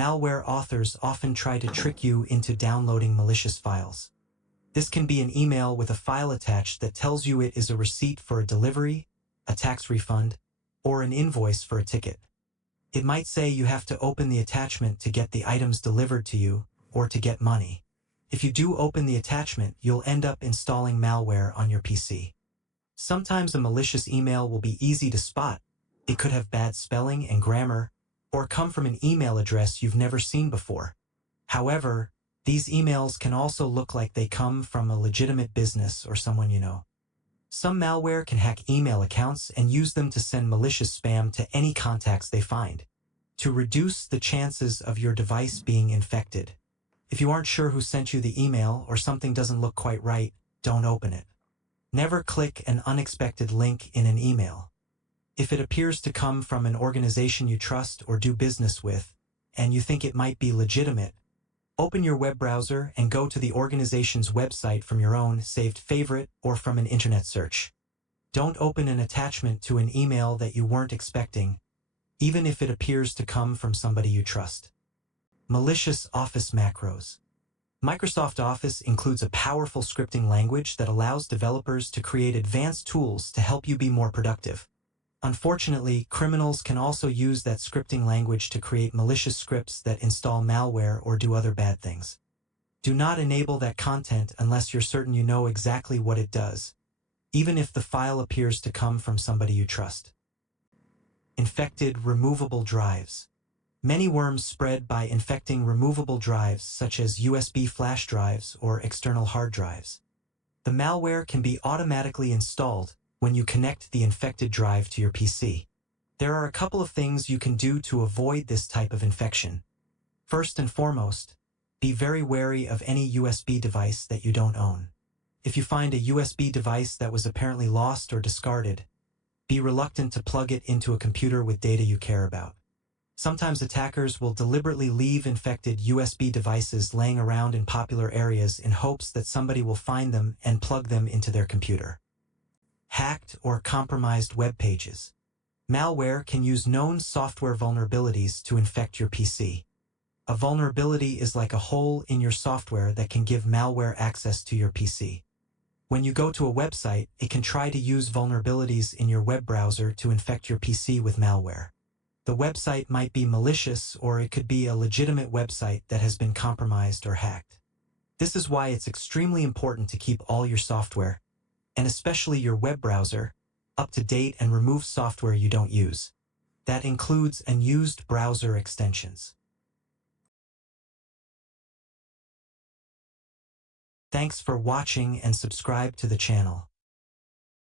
Malware authors often try to trick you into downloading malicious files. This can be an email with a file attached that tells you it is a receipt for a delivery, a tax refund, or an invoice for a ticket. It might say you have to open the attachment to get the items delivered to you, or to get money. If you do open the attachment, you'll end up installing malware on your PC. Sometimes a malicious email will be easy to spot. It could have bad spelling and grammar, or come from an email address you've never seen before. However, these emails can also look like they come from a legitimate business or someone you know. Some malware can hack email accounts and use them to send malicious spam to any contacts they find, to reduce the chances of your device being infected. If you aren't sure who sent you the email or something doesn't look quite right, don't open it. Never click an unexpected link in an email. If it appears to come from an organization you trust or do business with, and you think it might be legitimate, open your web browser and go to the organization's website from your own saved favorite or from an internet search. Don't open an attachment to an email that you weren't expecting, even if it appears to come from somebody you trust. Malicious Office macros. Microsoft Office includes a powerful scripting language that allows developers to create advanced tools to help you be more productive. Unfortunately, criminals can also use that scripting language to create malicious scripts that install malware or do other bad things. Do not enable that content unless you're certain you know exactly what it does, even if the file appears to come from somebody you trust. Infected removable drives. Many worms spread by infecting removable drives such as USB flash drives or external hard drives. The malware can be automatically installed when you connect the infected drive to your PC. There are a couple of things you can do to avoid this type of infection. First and foremost, be very wary of any USB device that you don't own. If you find a USB device that was apparently lost or discarded, be reluctant to plug it into a computer with data you care about. Sometimes attackers will deliberately leave infected USB devices laying around in popular areas in hopes that somebody will find them and plug them into their computer. Hacked or compromised web pages. Malware can use known software vulnerabilities to infect your PC. A vulnerability is like a hole in your software that can give malware access to your PC. When you go to a website, it can try to use vulnerabilities in your web browser to infect your PC with malware. The website might be malicious, or it could be a legitimate website that has been compromised or hacked. This is why it's extremely important to keep all your software, and especially your web browser, up to date and remove software you don't use. That includes unused browser extensions. Thanks for watching and subscribe to the channel.